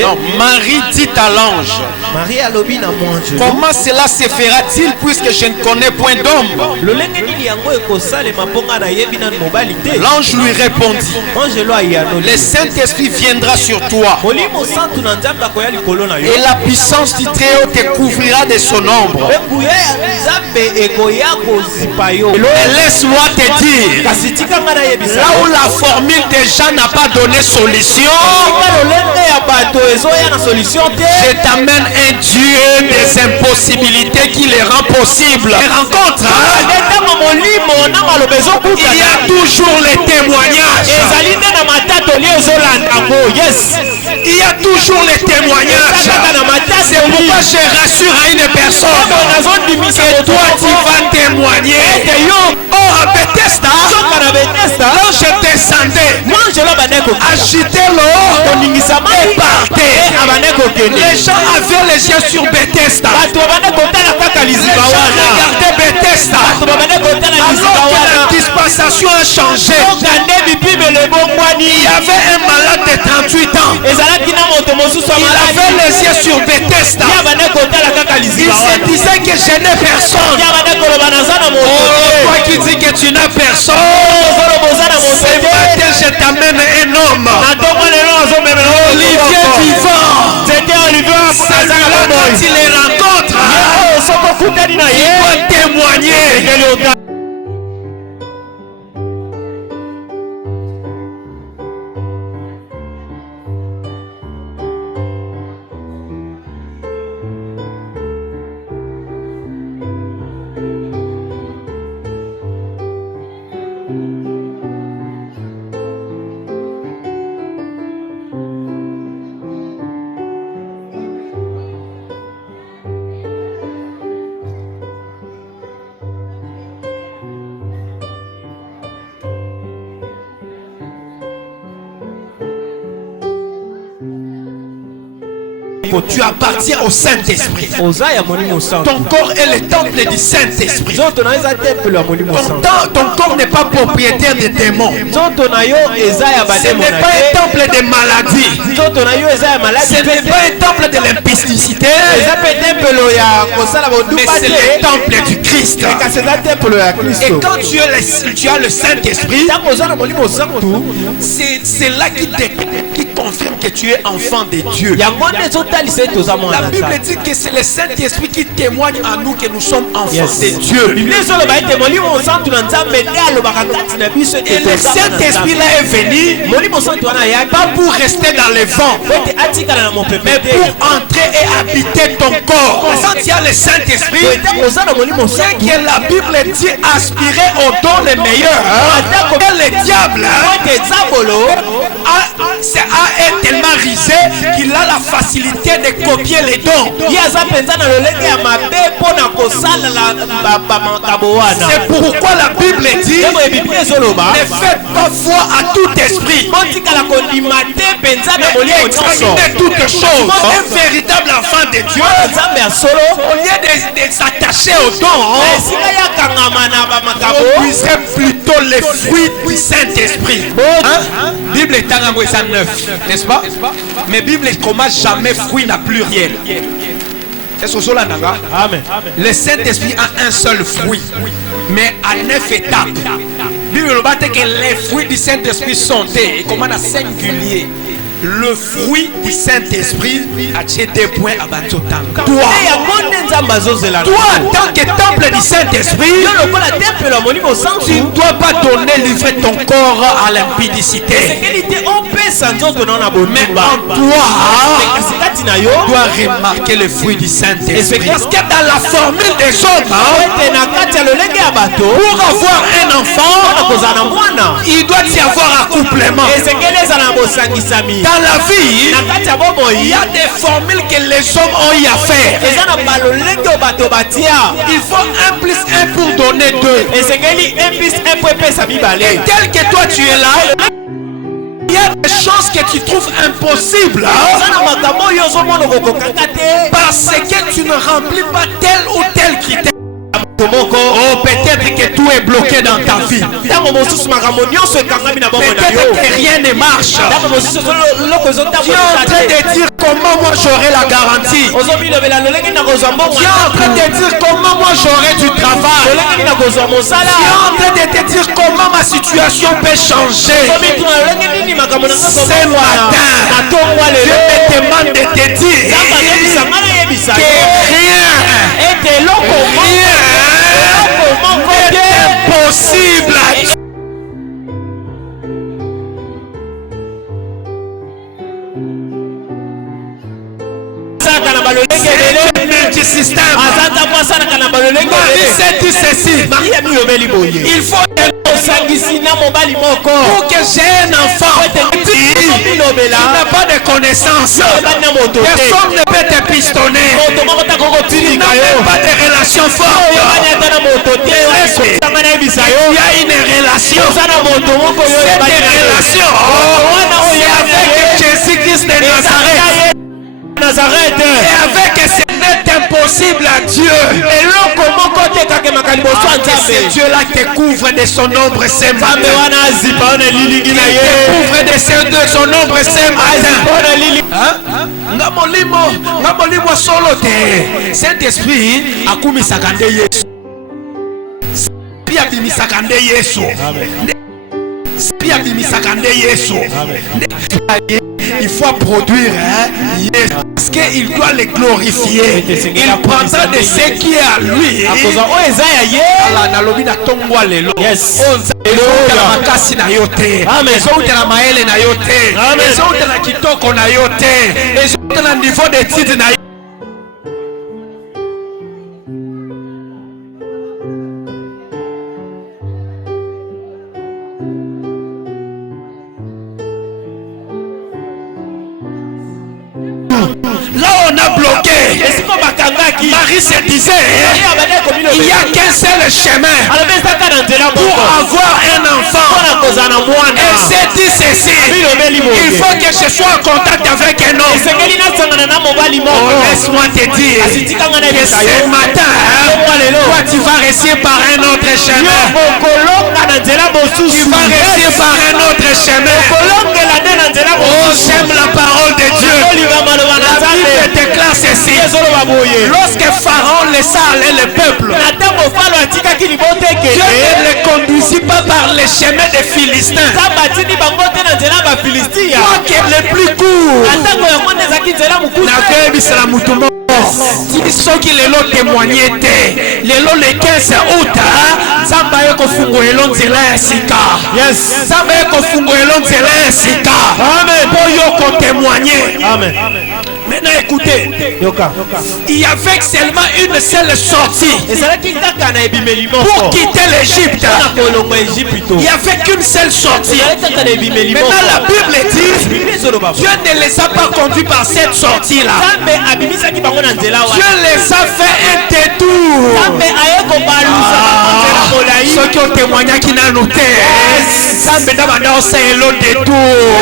Non, Marie dit à l'ange. Comment cela se fera-t-il puisque je ne connais point d'homme? L'ange lui répondit. Le Saint-Esprit viendra sur toi. Et la puissance du Très-Haut te couvrira de son ombre. Et laisse-moi te dire, là où la formule déjà n'a pas donné solution, je t'amène un Dieu des impossibilités qui les rend possibles. Les rencontres, il y a toujours les témoignages. Il y a toujours les témoignages. C'est pourquoi je rassure à une personne que toi tu vas témoigner. Oh, à Bethesda, quand je descendais, agiter l'eau et partait. Les gens avaient les yeux sur Bethesda. Les gens regardaient Bethesda. Alors que la dispensation a changé, il y avait un malade de 38 ans. Il avait les yeux sur Bethesda. Il se disait que je n'ai personne. Oh, toi qui dis que tu n'as personne, ce matin je t'amène un homme. Olivier vivant. Celui-là quand il les rencontre, il doit témoigner. Tu appartiens au Saint-Esprit. Ton corps est le temple du Saint-Esprit. Ton corps n'est pas propriétaire des démons. Ce n'est pas un temple de maladie. Ce n'est pas un temple de l'impudicité. Mais c'est le temple du Christ. Et quand tu as le Saint-Esprit, c'est là qui confirme que tu es enfant de Dieu. La Bible dit que c'est le Saint-Esprit qui témoigne à nous que nous sommes enfants de Dieu. Et le Saint-Esprit là est venu pas pour rester dans les vents, mais pour entrer et habiter ton corps. Quand il y a le Saint-Esprit, c'est que la Bible dit aspirer aux dons les meilleurs. Et le diable est tellement risé qu'il a la facilité de copier les dons. C'est pourquoi la Bible dit ne faites pas foi à tout esprit, mais examinez toutes choses. Un véritable enfant de Dieu, au lieu de s'attacher aux dons, on puiserait plutôt les fruits du Saint-Esprit. Bible est en 9, n'est-ce pas? Mais Bible commence jamais fruit n'a pluriel. Est-ce que cela n'a pas? Amen. Le Saint-Esprit a un seul fruit, mais à 9 étapes. Bible dit que les fruits du Saint-Esprit sont et commande à singulier. Le fruit du Saint-Esprit a tiré des points à Batotang. Toi, en tant que temple du Saint-Esprit, tu ne dois pas livrer ton corps à l'impudicité. Mais en toi, tu dois remarquer le fruit du Saint-Esprit. Parce que dans la formule des hommes, pour avoir un enfant, il doit y avoir accouplement. Dans la vie, il y a des formules que les hommes ont eu à faire. Il faut 1 plus 1 pour donner 2. Et tel que toi tu es là, il y a des choses que tu trouves impossibles parce que tu ne remplis pas tel ou tel critère. Oh, peut-être que tout est bloqué dans ta vie. Peut-être que rien ne marche. Tu es en train de dire comment moi j'aurai la garantie. Tu es en train de dire comment moi j'aurai du travail. Tu es en train de te dire comment ma situation peut changer. Ce matin, je me demande de te dire que rien n'est impossible. Multisystème. Marie s'est dit ceci. Il faut pour que j'ai un enfant qui n'a pas de connaissances. Personne ne peut te pistonner. Tu n'as même pas de relation forte. Il y a une relation. Cette relation, c'est avec Jésus-Christ de Nazareth. Et avec ce n'est impossible à Dieu. C'est Dieu-là qui couvre de son ombre ce matin. Qui couvre de son ombre ce matin. Namolimo solo te. Saint-Esprit akumisaka nde Yesu. Pia bimisaka nde Yesu. Pia bimisaka nde Yesu. Il faut produire yes, parce qu'il doit le glorifier. Il prendra de ce qui est à lui. Yes. Là on a bloqué. Marie se disait il n'y a qu'un seul chemin pour avoir un enfant. Elle s'est dit ceci, il faut que je sois en contact avec un homme. Laisse-moi te dire que ce matin toi tu vas réussir par un autre chemin. Tu vas réussir par un autre chemin. Oh, j'aime la parole de Dieu. La Bible déclare ceci. Lorsque Pharaon laissa aller le peuple, Dieu ne le conduisit pas par les chemins des Philistins. Quoique le plus court, ceux qui les l'ont témoigné, les lots les 15 août, Zamba yoko fungo elon zela sika. Yes. Zamba yoko fungo elon zela sika. Amen. Pour yoko témoigner. Amen. Maintenant écoutez, il y avait seulement une seule sortie pour quitter l'Égypte. Il n'y avait qu'une seule sortie. Maintenant la Bible dit Dieu ne les a pas conduits par cette sortie-là. Dieu les a fait un détour. Ceux qui ont témoigné qui n'ont noté, c'est le détour.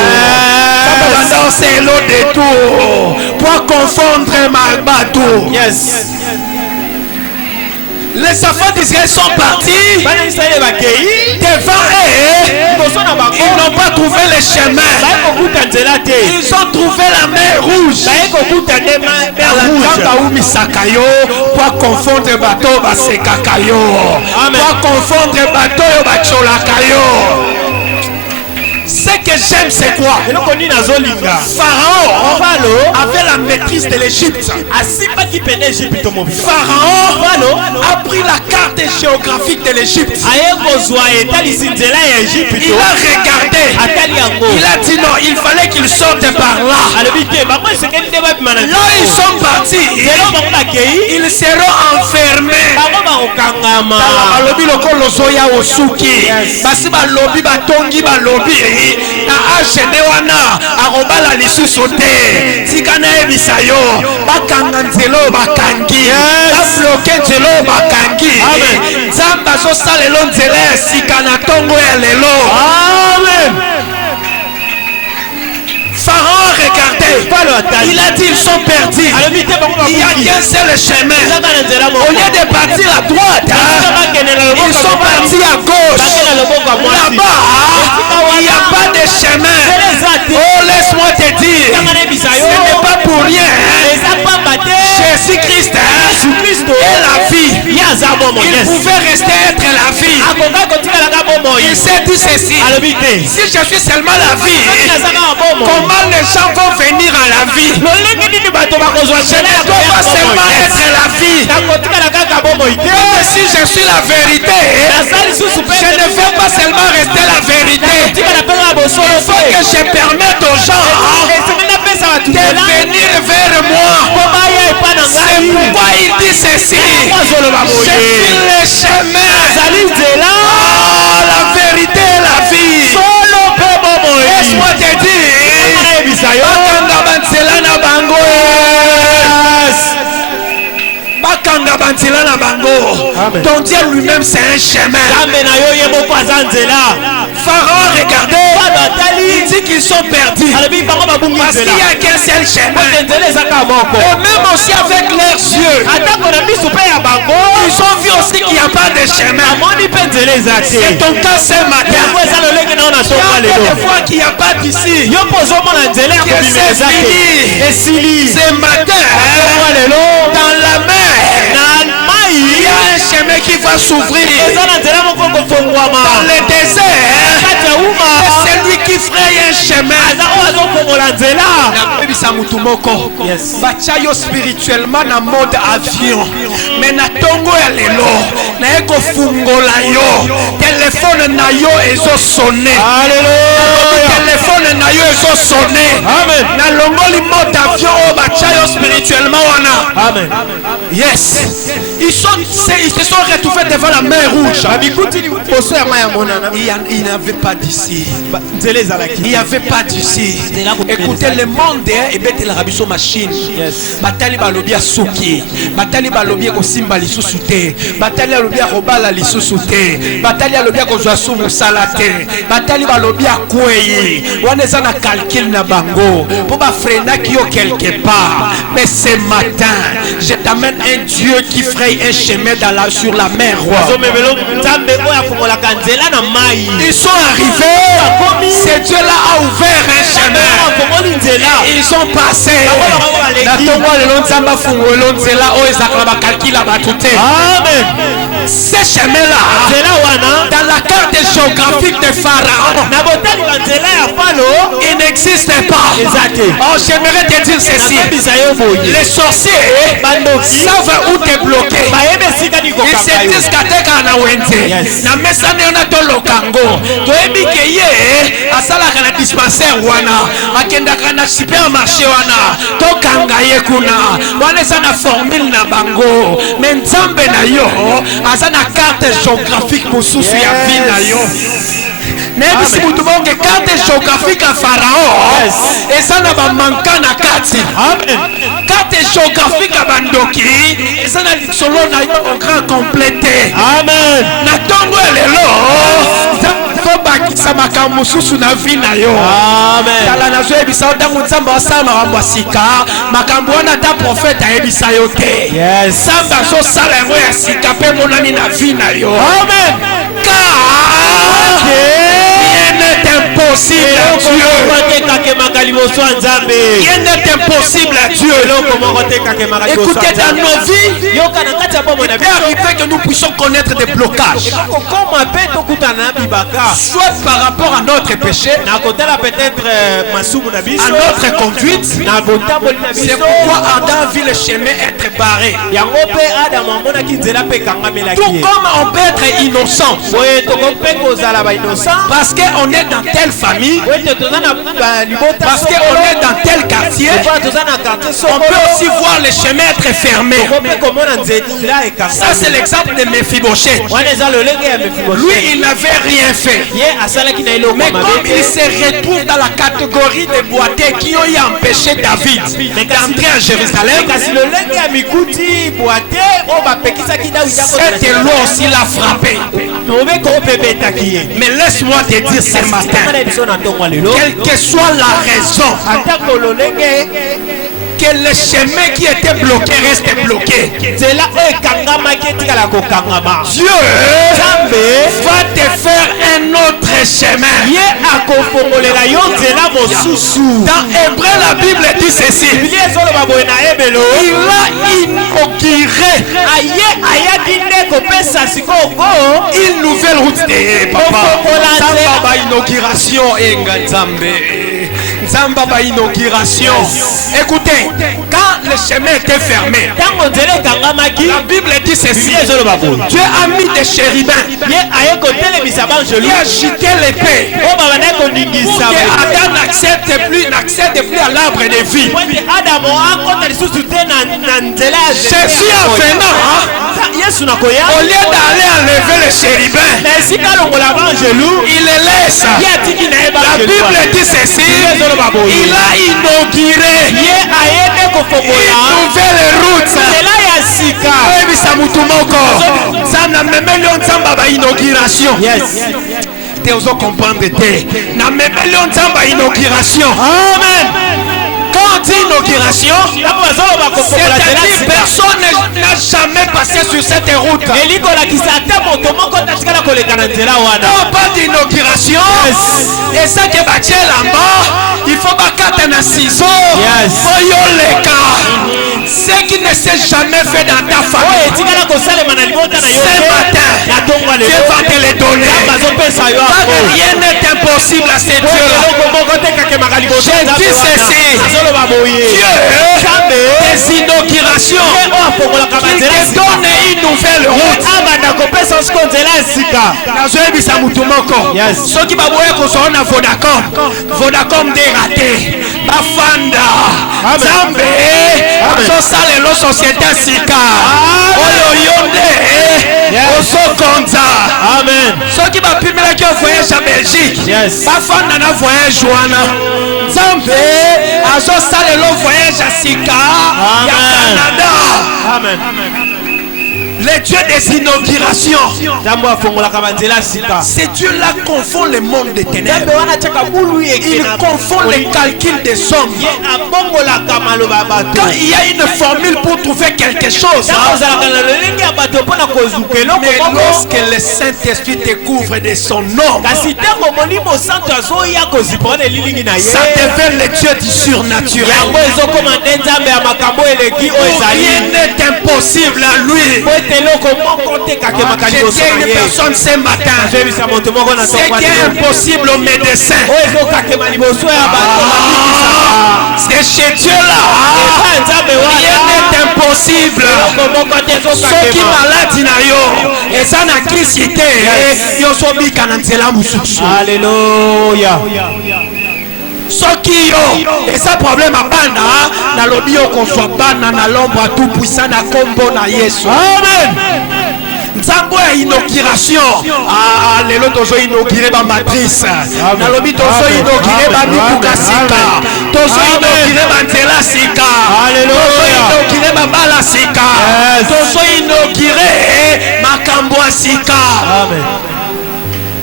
C'est le détour. Pour confondre ma bateau. Yes. Les enfants d'Israël sont partis devant eux. Ils n'ont pas trouvé le chemin. Ils ont trouvé la mer rouge. Pour confondre bateau, pour confondre bateau, ce que j'aime c'est quoi? Pharaon avait la maîtrise de l'Égypte. Pharaon a pris la carte géographique de l'Égypte. Il a regardé. Il a dit non, il fallait qu'ils sortent par là. Là ils sont partis. Ils seront enfermés. Na achene wana arobala lisusu te tikana ebisayo bakanga nzelo bakangi ba bloqué nzelo bakangi Nzamba zo salelo nzela sikana tongo ya lelo. Amen. Pharaon regardait vérité. Il a dit ils sont perdus. Il n'y a qu'un seul chemin. Au lieu de partir à droite, ils sont partis à gauche. Là-bas, il n'y a pas de chemin. Oh, laisse-moi te dire, ce n'est pas pour rien. Jésus-Christ est la vie. Il pouvait rester être la vie. Il s'est dit ceci: si je suis seulement la vie, comment les gens vont venir à la vie? Je ne dois pas seulement être la vie. Même si je suis la vérité, je ne veux pas seulement rester la vérité. Il faut que je permette aux gens de venir vers moi. C'est pourquoi il dit ceci: je suis le chemin, la vérité et la vie. Laisse-moi te dire, ton Dieu lui-même c'est un chemin. Pharaon, regardez, il dit qu'ils sont perdus parce qu'il n'y a qu'un seul chemin. Et même aussi avec leurs yeux, ils ont vu aussi qu'il n'y a pas de chemin. C'est ton cas ce matin. Il y a des fois qu'il n'y a pas d'ici, que c'est fini. Ce matin, dans la mer, il y a un chemin qui va s'ouvrir. Dans le désert, c'est lui qui fraye un chemin. Bachayo spirituellement na mode avion. Mais na tongo ya lelo na eko fungola yo. Téléphone na yo ezo sonné. Alléluia. Téléphone na yo ezo sonné. Amen. Na longoli mode avion o bachayo spirituellement wana. Amen. Yes. Ils se sont retrouvés devant la mer rouge. Il n'y avait pas d'ici. Il n'y avait pas d'ici. Écoutez, le monde et bête la rabiso machine. Batali balobia souki. Batali balobia ko simba lisusu te. Batali balobia ko bala lisusu te. Batali balobia ko zwasu musala te. Batali balobia kweye. Waneza na calcul na bango. Pour ba freina qui yo quelque part. Mais ce matin, je t'amène un Dieu qui fraye un chemin sur la mer. Ils sont arrivés. Ce Dieu-là a ouvert un chemin. Ils sont passés. Amen. Ce chemin-là, dans la carte géographique de Pharaon, il n'existe pas. Oh, j'aimerais te dire ceci: les sorciers savent où te bloquer. Ils se disent qu'à na wente na mesa ne ona to lokango to ebike ye asala kana dispensaire wana akenda kana supermarché wana to kanga ye kuna wana sana formule na bango mais nzambe na yo asana carte géographique mususu ya vie na yo. Même si vous demandez carte géographique à Pharaon, et ça n'a pas manqué na kati. Carte géographique à Bandoki, et ça n'a solo na yo grand complété. Amen. Na tongo lelo. Bakisa makambo susu na vie na yo. Amen. Tala na zo ebisa ndango nzamba wasala makambo sika makambo wana ta prophète ayebisa yo te. Yes. Samba so sala yango ya sika pe monani na vie na yo. Amen. Car rien n'est impossible à Dieu. Rien n'est impossible à Dieu. Écoutez, dans nos vies, il peut arriver que nous puissions connaître des blocages. Soit par rapport à notre péché, à notre conduite. C'est pourquoi Adam vit le chemin être barré. Tout comme on peut être innocent, parce qu'on est dans telle famille, parce qu'on est dans tel quartier, on peut aussi voir le chemin être fermé. Ça c'est l'exemple de Mephibosheth. Lui il n'avait rien fait. Mais comme il se retrouve dans la catégorie des boiteux qui ont empêché David d'entrer à Jérusalem, cette loi aussi l'a frappé. Mais laisse-moi te dire ce matin, quelle que soit la raison, que le chemin qui était bloqué reste bloqué. Dieu va te faire un autre chemin. Dans Hébreu, la Bible dit ceci: il a inauguré une nouvelle route. Papa, inauguration inauguration. Écoutez, quand le chemin était fermé, la Bible dit ceci: Dieu a mis des chérubins, il a agité l'épée pour que Adam n'accède plus à l'arbre de vie. Jésus en venant, au lieu d'aller enlever les chérubins, il les laisse. La Bible dit ceci: il a inauguré une nouvelle route. Amen. Quand on dit inauguration, c'est-à-dire personne n'a jamais passé sur cette route. Non, pas d'inauguration. Et ça qui est bâti là-bas, il faut pas qu'attendre un ciseau. Ce qui ne s'est jamais fait dans ta famille, ce matin, Dieu va te le donner. Rien n'est impossible à ces dieux-là. J'ai dit ceci: Dieu, des inaugurations qui te donne une nouvelle route. Ceux qui sont na Vodacom dératé, Bafanda, Zambé, Salelo Société Sika, Oyoyonde, Osokonza. Amen. Ceux qui va primer qui voyage à Belgique, Bafanda na voyage Joana, Zambé, Salelo voyage à Sika, Canada. Amen. Les dieux des inaugurations, ces dieux-là confondent le monde des ténèbres. Ils confondent les calculs des hommes. Quand il y a une formule pour trouver quelque chose, mais lorsque le Saint-Esprit te couvre de son nom, ça devient le Dieu du surnaturel. Rien n'est impossible à lui. J'étais une personne ce matin. Ce qui est impossible aux médecins, c'est chez Dieu là. Rien n'est impossible. Ceux qui malades et ça n'a crisité. Alléluia. Soki yo et ça problème à bana na lobby qu'on soit bana na l'ombre à tout puissant na combo na Yesu. Amen. Nzambo ya inauguration. Ah, lelo tozo inauguré ba matrice. Na lobby tozo inauguré ba mikuka sika. Tozo inauguré ba nzela sika. Alléluia. Tozo inauguré ba bala sika. Tozo inauguré makambo sika. Amen.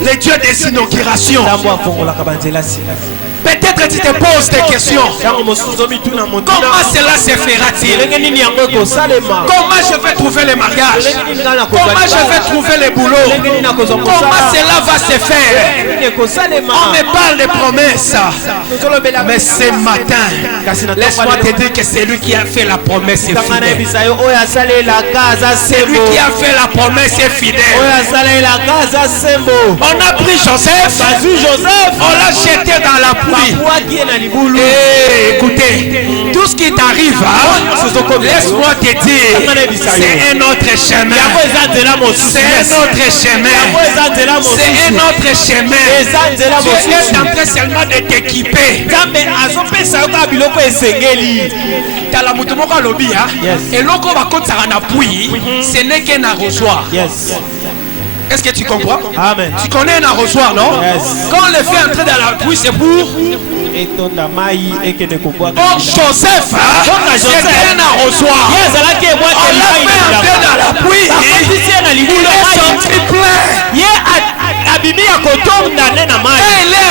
Les dieux des inaugurations. Peut-être tu te poses des questions. Comment cela se fera-t-il? Comment je vais trouver le mariage? Comment je vais trouver le boulot? Comment cela va se faire? On me parle de promesses. Mais ce matin, laisse-moi te dire que c'est lui qui a fait la promesse est fidèle. C'est lui qui a fait la promesse est fidèle. On a pris Joseph, on l'a jeté dans la pluie. Écoutez, tout ce qui t'arrive, laisse-moi te dire, c'est un autre chemin. C'est un autre chemin. C'est un autre chemin. Tu es en train seulement de t'équiper. Et l'autre va continuer à appuyer. Ce n'est qu'un arrosoir. Est-ce que tu comprends? Amen. Tu connais un arrosoir, non? Yes. Quand on le fait entrer dans la pluie, c'est pour. Oh, Joseph, c'était un arrosoir. On l'a fait entrer dans la pluie. Il est sorti plein. Et il est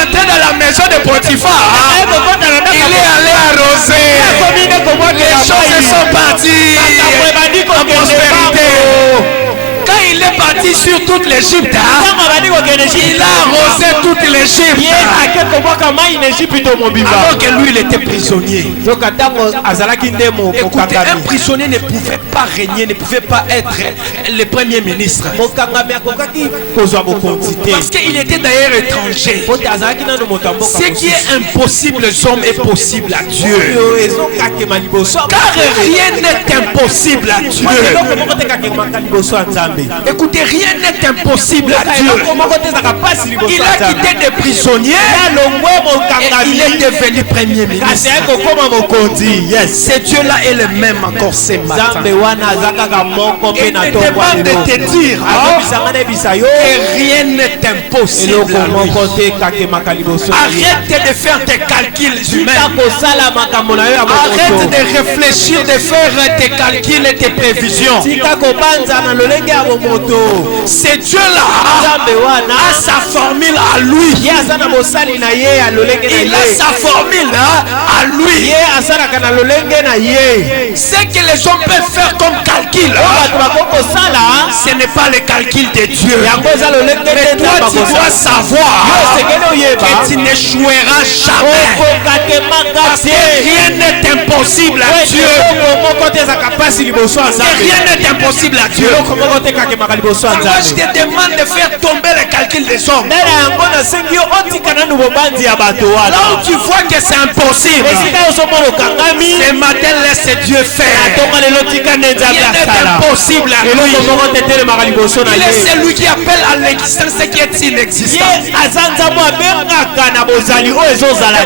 entré dans la maison de Potiphar, il est allé arroser. Les choses sont parties en prospérité. Quand il est parti sur toute l'Égypte, il a arrosé toute l'Égypte. Alors que lui, il était prisonnier. Écoutez, un prisonnier ne pouvait pas régner, ne pouvait pas être le premier ministre. Parce qu'il était d'ailleurs étranger. Ce qui est impossible aux hommes est possible à Dieu. Car rien n'est impossible à Dieu. Écoutez, rien n'est impossible à Dieu. Il a quitté des prisonniers et il est devenu premier ministre. Ce Dieu-là est le même encore ce matin. Il te demande de te dire que rien n'est impossible à lui. Arrête de faire tes calculs humains. Arrête de réfléchir, de faire tes calculs et tes prévisions. C'est Dieu-là a sa formule à lui. Il a sa formule à lui. Ce que les hommes peuvent faire comme calcul, ce n'est pas le calcul de Dieu. Mais toi, tu dois savoir que tu n'échoueras jamais. Parce que rien n'est impossible à Dieu. Rien n'est impossible à Dieu. Moi, je te demande de faire tomber le calcul des hommes. Là où tu vois que c'est impossible, ce matin, laisse Dieu faire. Rien n'est impossible à lui. Il est celui qui appelle à l'existence ce qui est inexistant.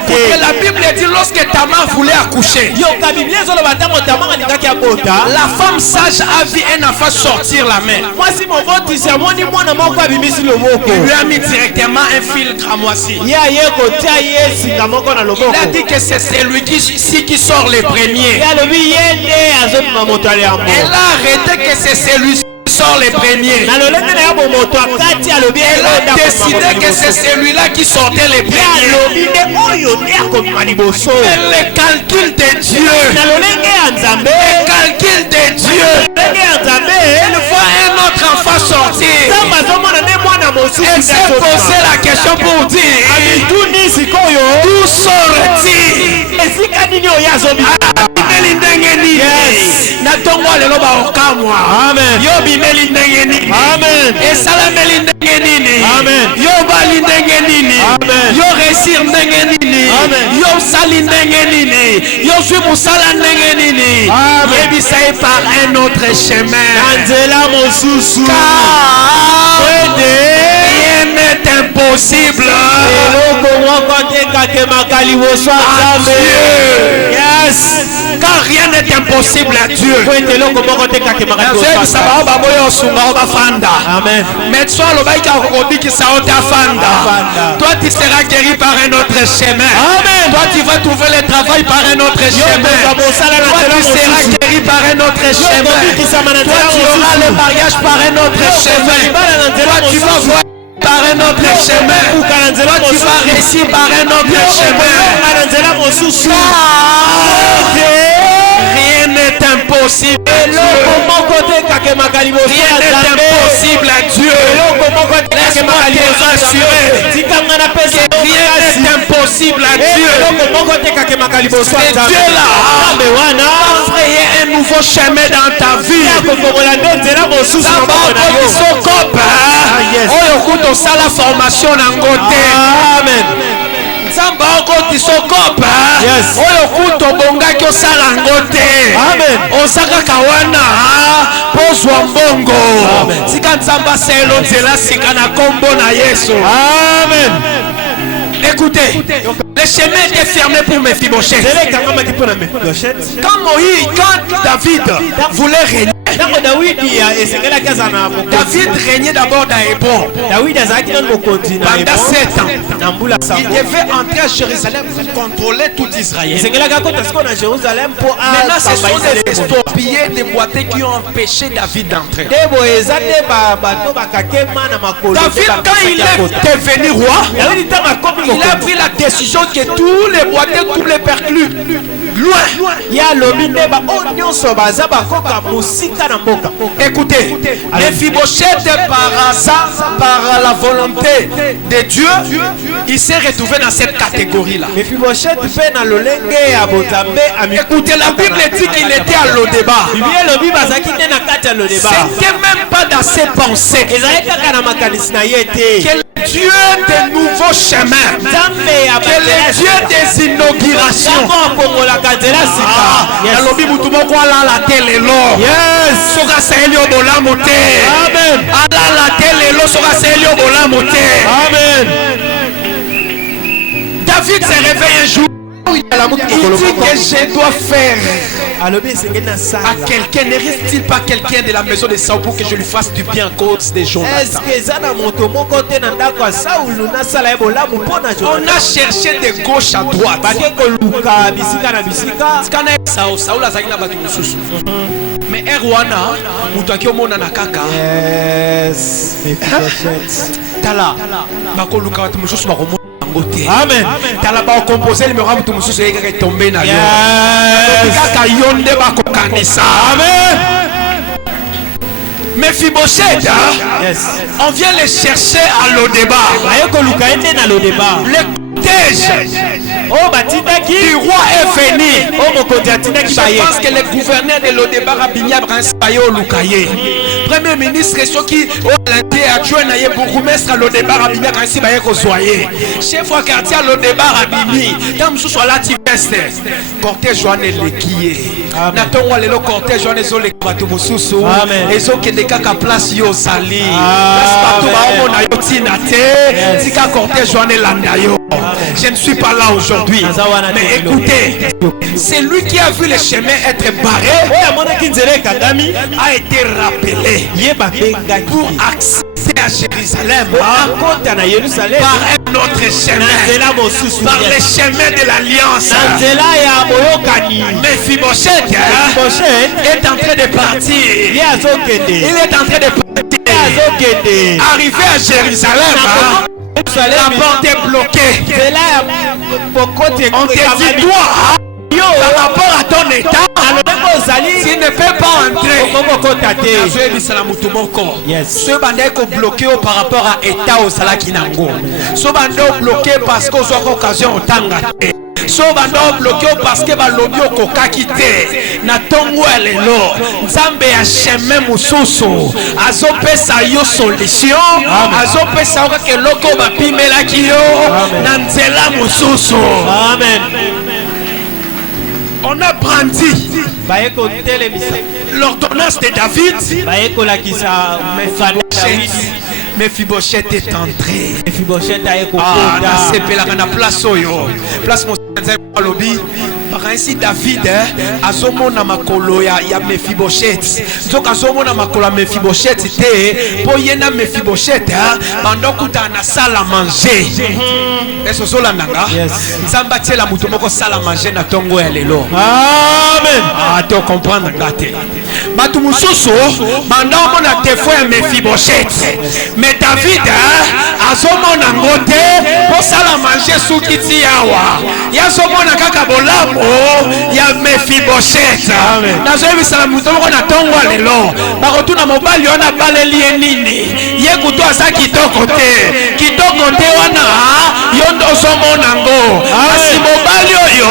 Et la Bible dit lorsque Tamar voulait accoucher, la femme sage a vu un enfant sortir la main. Il lui a mis directement un fil cramoisi. Il a dit que c'est celui qui sort les premiers. Elle a arrêté que c'est celui qui sort les premiers. Elle a décidé que c'est celui-là qui sortait les premiers. Le calcul de Dieu. Le calcul de Dieu. Elle voit un autre enfant sortir. Elle s'est posé la question pour dire d'où sort-il? Par un autre chemin. Rien n'est impossible à Dieu. Yes. Car rien n'est impossible à Dieu. Amen. Toi tu seras guéri par un autre chemin. Amen. Toi tu vas trouver le travail par un autre chemin. Toi tu seras guéri par un autre chemin. Toi tu auras le mariage par un autre chemin. Toi tu vas voir par un autre chemin. Toi tu vas réussir par un autre chemin. Rien n'est impossible à Dieu. Rien n'est impossible à Dieu. Laisse-moi te rassurer que rien n'est impossible à Dieu. C'est Dieu-là va frayer un nouveau chemin dans ta vie. La formation en côté. Amen. Samba okoti sokopa. Yes. Oyo kuto bongaki osala ngote. Amen. Osaka kawana pozwa mbongo. Sika nzamba selo nzela sika na kombo na Yesu. Amen. Écoutez, le chemin était fermé pour Mephibosheth. Quand David voulait régner, David régnait d'abord dans Hébron. Pendant 7 ans. Il devait entrer à Jérusalem pour contrôler tout Israël. Maintenant, ce sont des extorpillés, des boiteux qui ont empêché David d'entrer. David, quand il est devenu roi, il a pris la décision que tous les boiteux, tous les perclus, loin. Écoutez, Mephibosheth par hasard, par la volonté de Dieu, il s'est retrouvé dans cette catégorie-là. Écoutez, la Bible dit qu'il était à Lodébar. C'était même pas dans ses pensées. Quel Dieu des nouveaux chemins, quel est Dieu des inaugurations. David se réveille un jour. Il dit que je dois faire à quelqu'un. Ne reste-t-il pas quelqu'un de la maison de Saul pour que je lui fasse du bien à cause des gens? On a cherché de gauche à droite. Mais Erwana, Moutaki Omona Nakaka. Tala, Bakoluka, Musus Baromo. Amen. Talaba composé le miracle tout monsieur est tombé na yo. Amen. Mephibosheth, on vient les chercher à Lodébar. Le cortège du roi est venu. Je pense que le gouverneur de Lodébar a bigné Bransayo Lukaye. Premier ministre qui lundi adjoint naye bourgmestre à Lodébar a bigné Bransayo Kozoye. Chef au quartier à Lodébar a bigné. Dans ce soit là tiveste. Cortège Joanne Lekiye. Natonwa le cortège Joanne Zole Kabatu Mususu. Ezo ke de kaka place yo sali. Place partout ba omona yo tinate. Tika cortège Joanne Landayo. Je ne suis pas là aujourd'hui. Mais écoutez, c'est lui qui a vu les chemins être barrés, a été rappelé pour accéder à Jérusalem par un autre chemin, par les chemins de l'alliance. Mephibosheth est en train de partir. Il est en train de partir. Arrivé à Jérusalem, la porte est bloquée. On te dit toi, par rapport à ton état, tu ne peux pas entrer. Ce bandit est bloqué par rapport à l'état au Salakinango. Ce bandit est bloqué parce qu'on a occasion au Tangate. So bando bloqué parce que ba lobby okoka kité na tongo elelo nzambe ya chemin mususu azopesa yo solution azopesa yo ke loko ba pimela kiyo na nzela mususu. Amen. On a brandi l'ordonnance de David. Mephibosheth est entré. Ah, na place oyo. Place mon lobby. Par ainsi David azomona makolo ya Mephibosheth. Donc azomona makolo Mephibosheth te po yena Mephibosheth pendant que tu na salle à manger. Est-ce que cela nanga? Nzamba tiela mutu moko salle à manger na tongo ya lelo. Amen. Ah, tu comprends ngate. Batu mususu pendant mona tefo ya Mephibosheth. Mais David azomona ngote po salle à manger sukiti yawa. Ya azomona kaka bolamu ya Mephibosheth. Nazo ebisala mutu moko na tongo ya lelo. Bakotuna mobali ona baleli nini? Ye kuto asa kitoko te. Kitoko te wana yondo somo nango. Asi mobali oyo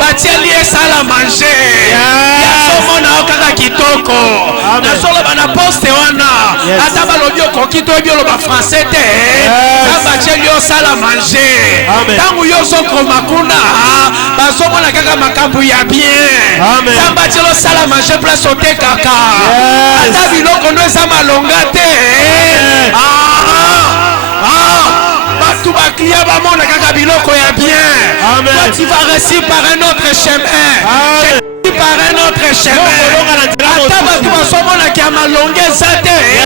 batieli esala manger. Ya somo na okaka kitoko. Na solo bana poste wana. Ata balobi okokito ebiolo ba français te. Na batieli osala manger. Tangu yo soko makuna basomo na kaka makambu ya bien. Na batieli osala manger place ote kaka. Ata biloko no eza malonga te. Tout va crier à mon kaka biloko ya bien. Toi tu vas réussir par un autre chemin. Par un autre votre chemin. Ata bato basomona ki amalonge zate.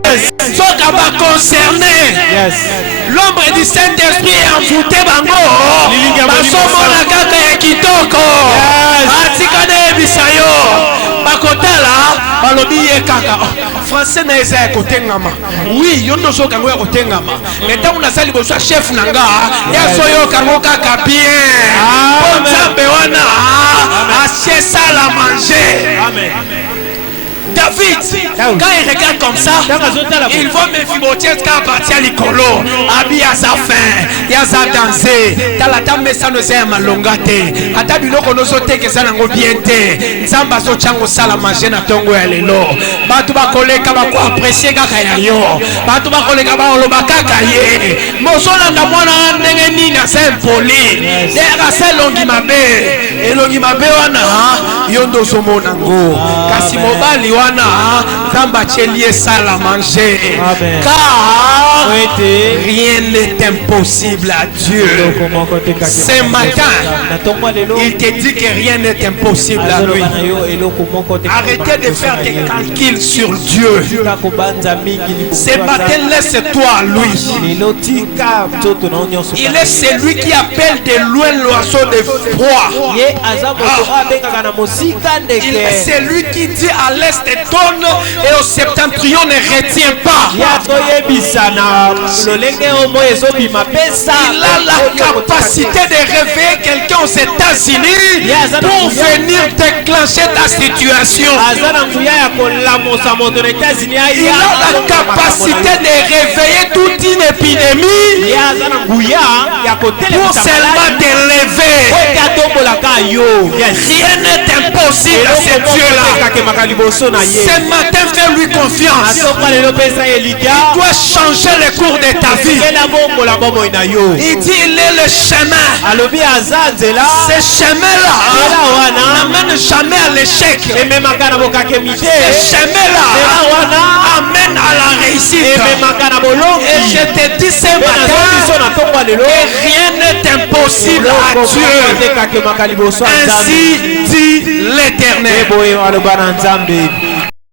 Soka ba concerné. L'ombre du Saint-Esprit est envoûté bango. Basomona kaka ya kitoko. Atikane bisayo. Bakotala balobi ye kaka. Français na eza côté ngama. Oui, yondo so kango ya côté ngama. Leta una sali bo chef nanga. Ya soyo kango kaka bien. Bon Nzambe wana assied ça la manger. Amen. David, quand il regarde comme ça, il voit Mephibosheth qui appartient à l'icolo. Abi à sa fin, il y a sa danser. Dans la table, ça nous est malongate. À table, nous connaissons que ça n'a pas bien été. Zamba so chango sala manger na tongo ya lelo. Batu ba koleka ba ko apprécier kaka ya yo. Batu ba koleka ba oloba kaka ye. Mosola na mwana ndenge nini na symbole. Dera selongi mabe. Elongi mabe wana yondo somo nango. Kasi mobali wana Zamba chelie sala manger. Car rien n'est impossible à Dieu. Ce matin, il te dit que rien n'est impossible à lui. Arrêtez de faire des calculs sur Dieu. Ce matin, laisse-toi à lui. Il est celui qui appelle de loin l'oiseau de froid. Il est celui qui dit à l'est donne et au septentrion ne retient pas. Il a la capacité de réveiller quelqu'un aux États-Unis pour venir déclencher ta situation. Il a la capacité de réveiller toute une épidémie pour seulement t'élever. Rien n'est impossible à ce Dieu-là. Ce matin, fais-lui confiance. Il doit changer le cours de ta vie. Il dit il est le chemin. Ce chemin-là n'amène jamais à l'échec. Ce chemin-là amène à la réussite. Et je te dis ce matin que rien n'est impossible à Dieu. Ainsi dit l'Éternel.